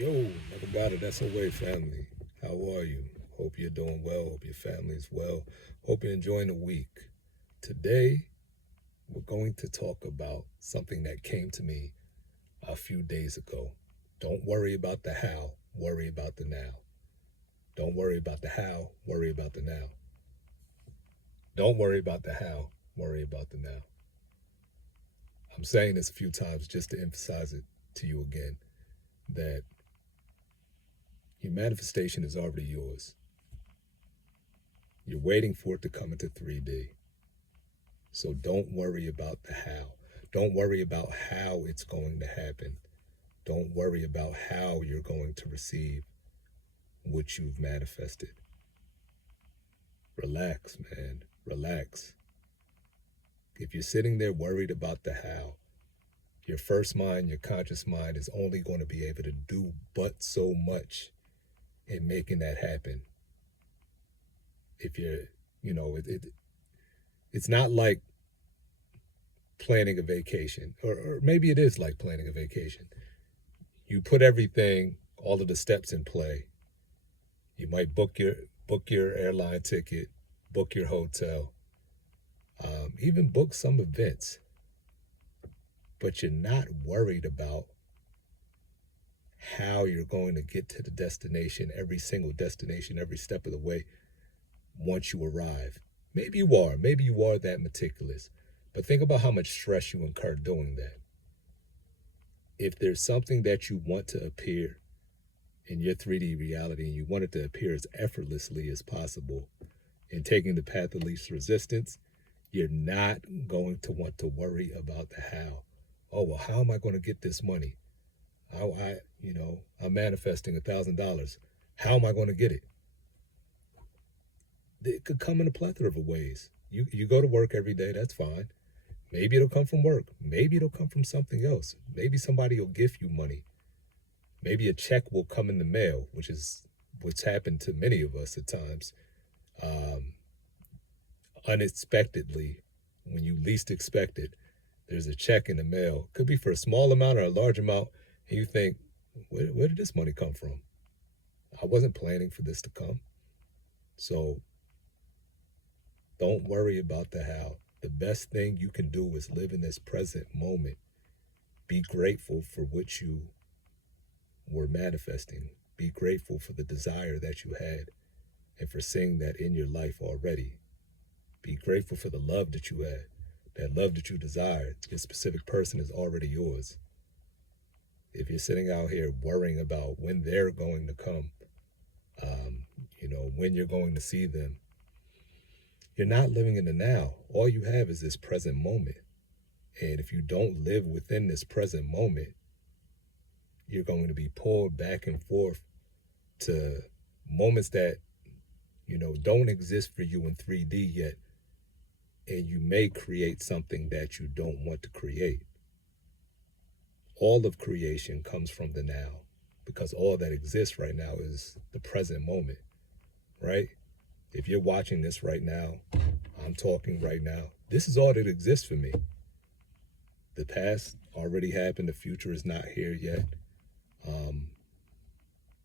Yo, never got it. That's away, family. How are you? Hope you're doing well. Hope your family's well. Hope you're enjoying the week. Today, we're going to talk about something that came to me a few days ago. Don't worry about the how, worry about the now. Don't worry about the how, worry about the now. Don't worry about the how, worry about the now. I'm saying this a few times just to emphasize it to you again that your manifestation is already yours. You're waiting for it to come into 3D. So don't worry about the how. Don't worry about how it's going to happen. Don't worry about how you're going to receive what you've manifested. Relax, man. Relax. If you're sitting there worried about the how, your first mind, your conscious mind is only going to be able to do but so much in making that happen. If you're, it's not like planning a vacation, or maybe it is like planning a vacation. You put everything, all of the steps in play. You might book your airline ticket, book your hotel, even book some events, but you're not worried about how you're going to get to the destination, every single destination, every step of the way once you arrive. Maybe you are that meticulous, but think about how much stress you incur doing that. If there's something that you want to appear in your 3D reality and you want it to appear as effortlessly as possible in taking the path of least resistance, you're not going to want to worry about the how. Oh, well, how am I going to get this money? I'm manifesting $1,000. How am I going to get it? It could come in a plethora of ways. You go to work every day, that's fine. Maybe it'll come from work. Maybe it'll come from something else. Maybe somebody will gift you money. Maybe a check will come in the mail, which is what's happened to many of us at times. Unexpectedly, when you least expect it, there's a check in the mail. Could be for a small amount or a large amount, and you think, where did this money come from? I wasn't planning for this to come. So don't worry about the how. The best thing you can do is live in this present moment. Be grateful for what you were manifesting. Be grateful for the desire that you had and for seeing that in your life already. Be grateful for the love that you had. That love that you desired. This specific person is already yours. If you're sitting out here worrying about when they're going to come, when you're going to see them, you're not living in the now. All you have is this present moment. And if you don't live within this present moment, you're going to be pulled back and forth to moments that, don't exist for you in 3D yet. And you may create something that you don't want to create. All of creation comes from the now, because all that exists right now is the present moment, right? If you're watching this right now, I'm talking right now, this is all that exists for me. The past already happened. The future is not here yet.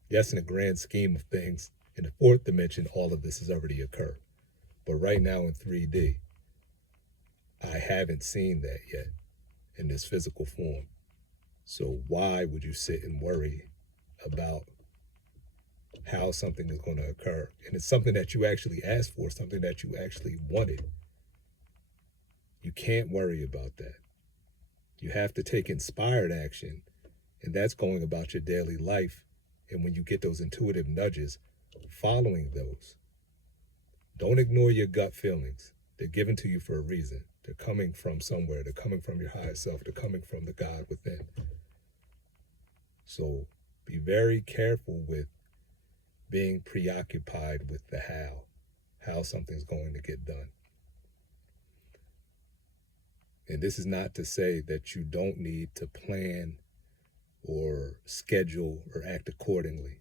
Yes, in the grand scheme of things, in the fourth dimension, all of this has already occurred. But right now in 3D, I haven't seen that yet in this physical form. So why would you sit and worry about how something is going to occur? And it's something that you actually asked for, something that you actually wanted. You can't worry about that. You have to take inspired action, and that's going about your daily life. And when you get those intuitive nudges, following those. Don't ignore your gut feelings. They're given to you for a reason. They're coming from somewhere. They're coming from your higher self. They're coming from the God within. So be very careful with being preoccupied with the how something's going to get done. And this is not to say that you don't need to plan or schedule or act accordingly.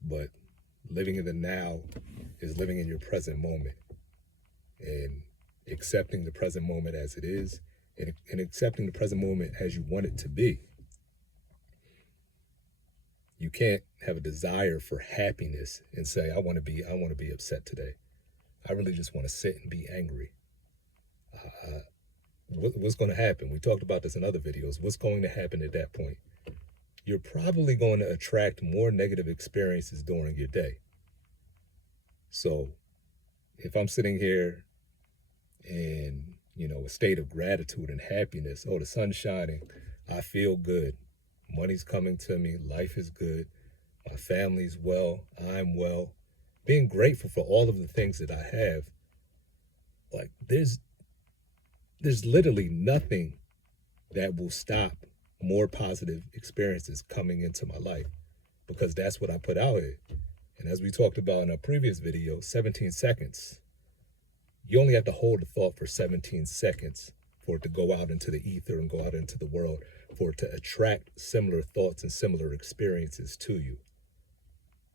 But living in the now is living in your present moment and accepting the present moment as it is and accepting the present moment as you want it to be. You can't have a desire for happiness and say, I want to be upset today. I really just want to sit and be angry. What's going to happen? We talked about this in other videos. What's going to happen at that point? You're probably going to attract more negative experiences during your day. So if I'm sitting here in, a state of gratitude and happiness, oh, the sun's shining, I feel good, money's coming to me, life is good, my family's well, I'm well, being grateful for all of the things that I have, like there's literally nothing that will stop more positive experiences coming into my life, because that's what I put out here. And as we talked about in our previous video, 17 seconds. You only have to hold a thought for 17 seconds for it to go out into the ether and go out into the world, for it to attract similar thoughts and similar experiences to you.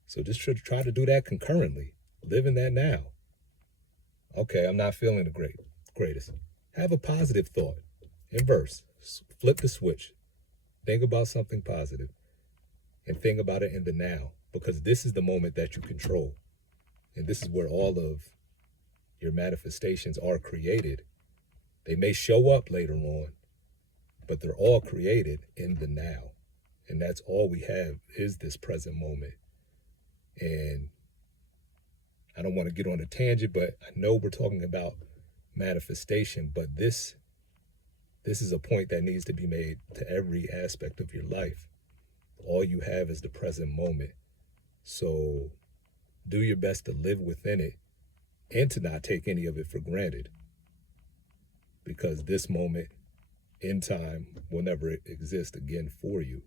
So just try to do that concurrently. Live in that now. Okay, I'm not feeling the greatest. Have a positive thought. Inverse. Flip the switch. Think about something positive and think about it in the now, because this is the moment that you control. And this is where all of your manifestations are created. They may show up later on, but they're all created in the now. And that's all we have is this present moment. And I don't want to get on a tangent, but I know we're talking about manifestation, but this is a point that needs to be made to every aspect of your life. All you have is the present moment. So do your best to live within it and to not take any of it for granted, because this moment in time will never exist again for you.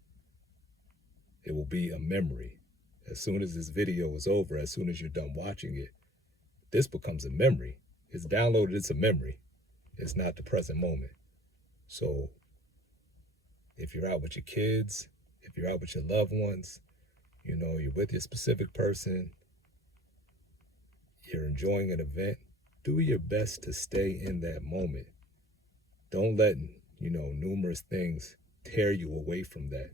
It will be a memory. As soon as this video is over, as soon as you're done watching it, this becomes a memory. It's downloaded, it's a memory. It's not the present moment. So if you're out with your kids, if you're out with your loved ones, you're with your specific person, you're enjoying an event, do your best to stay in that moment. Don't let, numerous things tear you away from that,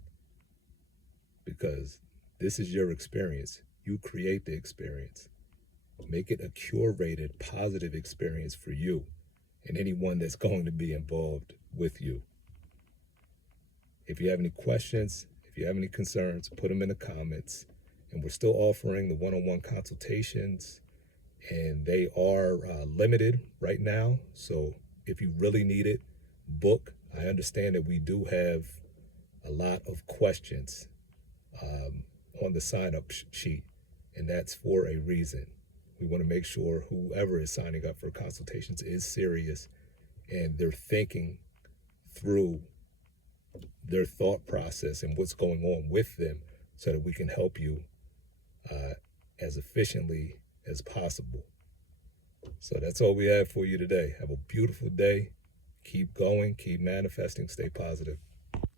because this is your experience. You create the experience. Make it a curated, positive experience for you and anyone that's going to be involved with you. If you have any questions, if you have any concerns, put them in the comments. And we're still offering the one-on-one consultations, and they are limited right now. So if you really need it, book. I understand that we do have a lot of questions on the sign-up sheet, and that's for a reason. We want to make sure whoever is signing up for consultations is serious and they're thinking through their thought process and what's going on with them, so that we can help you as efficiently as possible. So that's all we have for you today. Have a beautiful day. Keep going, keep manifesting, stay positive.